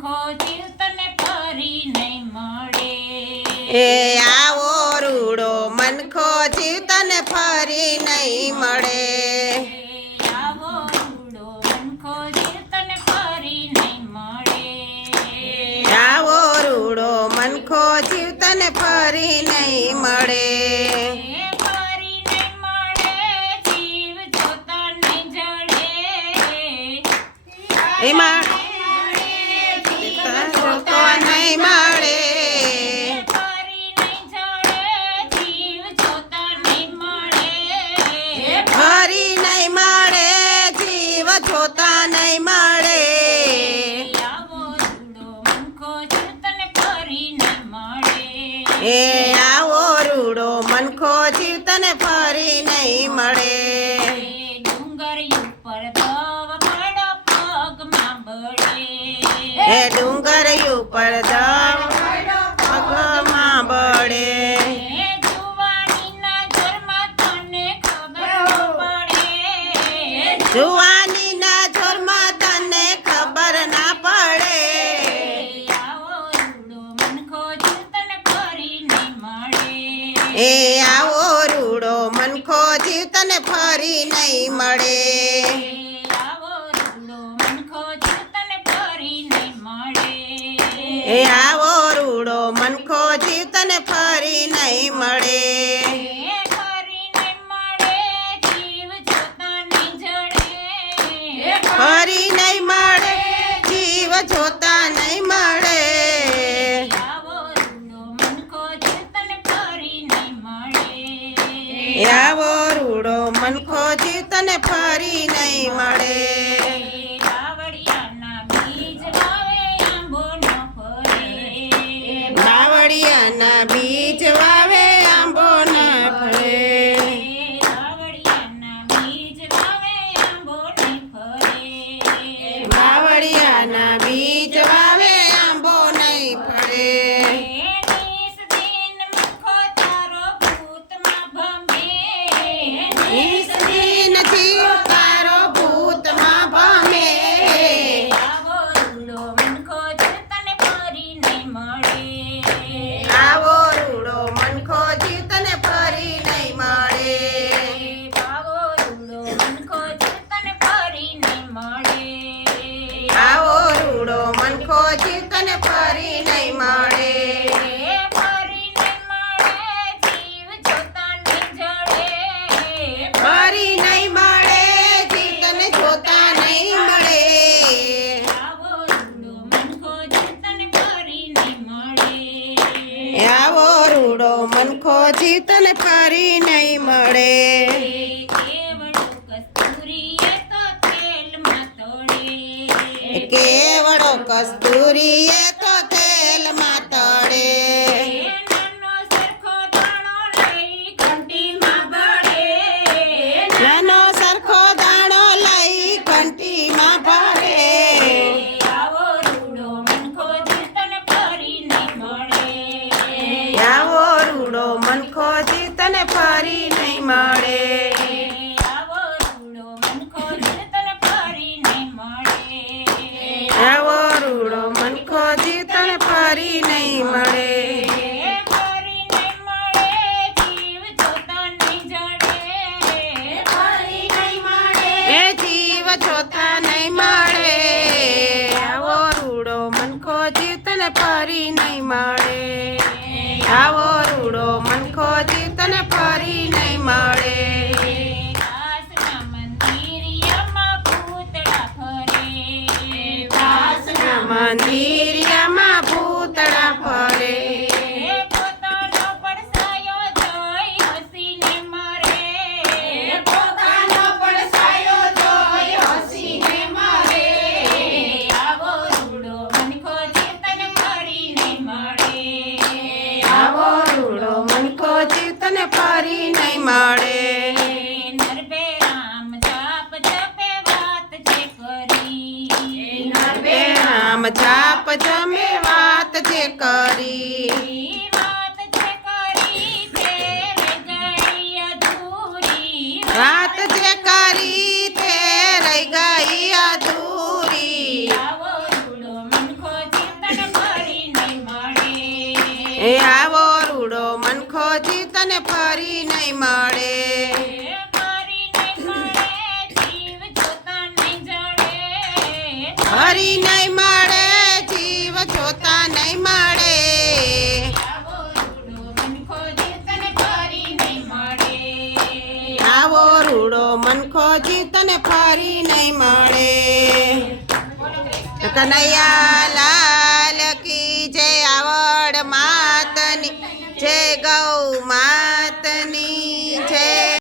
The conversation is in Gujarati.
મનખો જીવ તને ફરી નહીં મળે. એ આવો રૂડો મનખો જીવ તને ફરી નહીં મળે. આવો રૂડો મનખો જીવ તને ફરી નહીં મળે. આવો રૂડો મનખો જીવ તને ફરી નહીં મળે. ફરી નહીં મળે જીવ જોતા નહીં જડે. એમાં જોતો નહીં મળે. ફરી નહીં જડે જીવ જોતા નહીં મળે. ફરી નહીં મળે જીવ જોતા નહીં મળે. આવો રૂડો મનખો જીવ તને ફરી નહીં મળે. એ આવો રૂડો મનખો જીવ તને ફરી નહીં મળે. ડુંગર ઉપર દવ પડો પગમાં બળે. એ ડુંગર ઉપર દવ પગમાં બળે. જુવાનીના જોરમાં તને ખબર ન પડે. જુવાનીના જોરમાં તને ખબર ના પડે. આવો રૂડો મનખો જીવ તને ફરી નહીં મળે. એ આવો રૂડો મનખો જીવ તને ફરી નહીં મળે. આવો રૂડો મનખો જીવ તને ફરી નહીં મળે. એ આવો રૂડો મનખો જીવ તને ફરી નહીં મળે. ફરી નહીં મળે જીવ જોતા નહીં જડે. ફરી નહીં મળે જીવ જોતા નહીં મળે. આવો રૂડો મનખો જીવ તને ફરી નહીં મળે. આવો રૂડો મનખો જીવ તને ફરી નહીં મળે. બાવળિયાના બીજ વાવે આંબો ન ફરે. બાવળિયાના બીજ વાવે આંબો ન ફરે. બાવળિયાના બીજ વાવે આંબો નહીં ફરે. બાવળિયાના બીજ વાવે આંબો નહીં ફરે. નિસ દિન મનખો તારો ભૂતમાં ભમે. નિસ દિન જીવ તારો ભૂતમાં ભમે. આવો રૂડો મનખો જીવ તને ફરી નહીં મળે. આવો રૂડો મનખો જીવ તને ફરી નહીં મળે. આવો રૂડો મનખો જીવ તને ફરી નહીં મળે. આવો રૂડો મનખો જીવ તને ફરી નહીં મળે. ફરી નહીં મળે જીવ જોતા નહીં જડે. ફરી નહીં મળે જીવ તને જોતા નહીં મળે. આવો રૂડો મનખો જીવ તને ફરી નહીં મળે. આવો રૂડો મનખો જીવ તને ફરી નહીં મળે. કેવડો કસ્તુરીએ તો તેલમાં તળે. કેવડો કસ્તુરીએ તો તેલમાં તળે. નાનો સરખો દાણો લઈ ઘંટીમાં ભળે. નાનો સરખો દાણો લઈ ઘંટીમાં ભળે. આવો રૂડો મનખો જીવ તને ફરી નહીં મળે. આવો રૂડો મનખો જીવ તને ફરી નહીં મળે. આવો રૂડો મનખો જીવ તને ફરી નહીં મળે. આવો રૂડો મનખો જીવ તને ફરી નહીં મળે. ફરી નહીં મળે જીવ જોતા નહીં જડે. ફરી નહીં મળે એ જીવ જોતા નહીં મળે. આવો રૂડો મનખો જીવ તને ફરી નહીં મળે. આવો રૂડો મનખો જીવ તને ફરી નહીં મળે. દાસના મંદિરિયામાં પૂતળા ફરે. દાસના મંદિરિયામાં ભૂતળા ફરે. પોતાનો પડછાયો જોઈ હસીને મરે. પોતાનો પડછાયો જોઈ હસીને મરે. આવો રૂડો મનખો જીવ તને ફરી નહીં મળે. આવો રૂડો મનખો જીવ તને ફરી નહીં મળે. નરભે રામ જાપ જપે વાત જે કરી. નરવે રામ જાપ જમે વાત જે કરી. વાત જે કરી તે રહી ગઈ અધૂરી. વાત જે કરી તે રહી ગઈ અધૂરી. આવો રૂડો મનખો એ આવો રૂડો મનખો જીવ તને ફરી નહીં મળે ફરી નહીં મળે જીવ જોતા નહીં જડે ફરી નહીં મળે જીવ જોતા નહીં મળે આવો રૂડો મનખો જીવ તને ફરી નહીં મળે આવો રૂડો મનખો જીવ તને ફરી નહીં મળે કનૈયા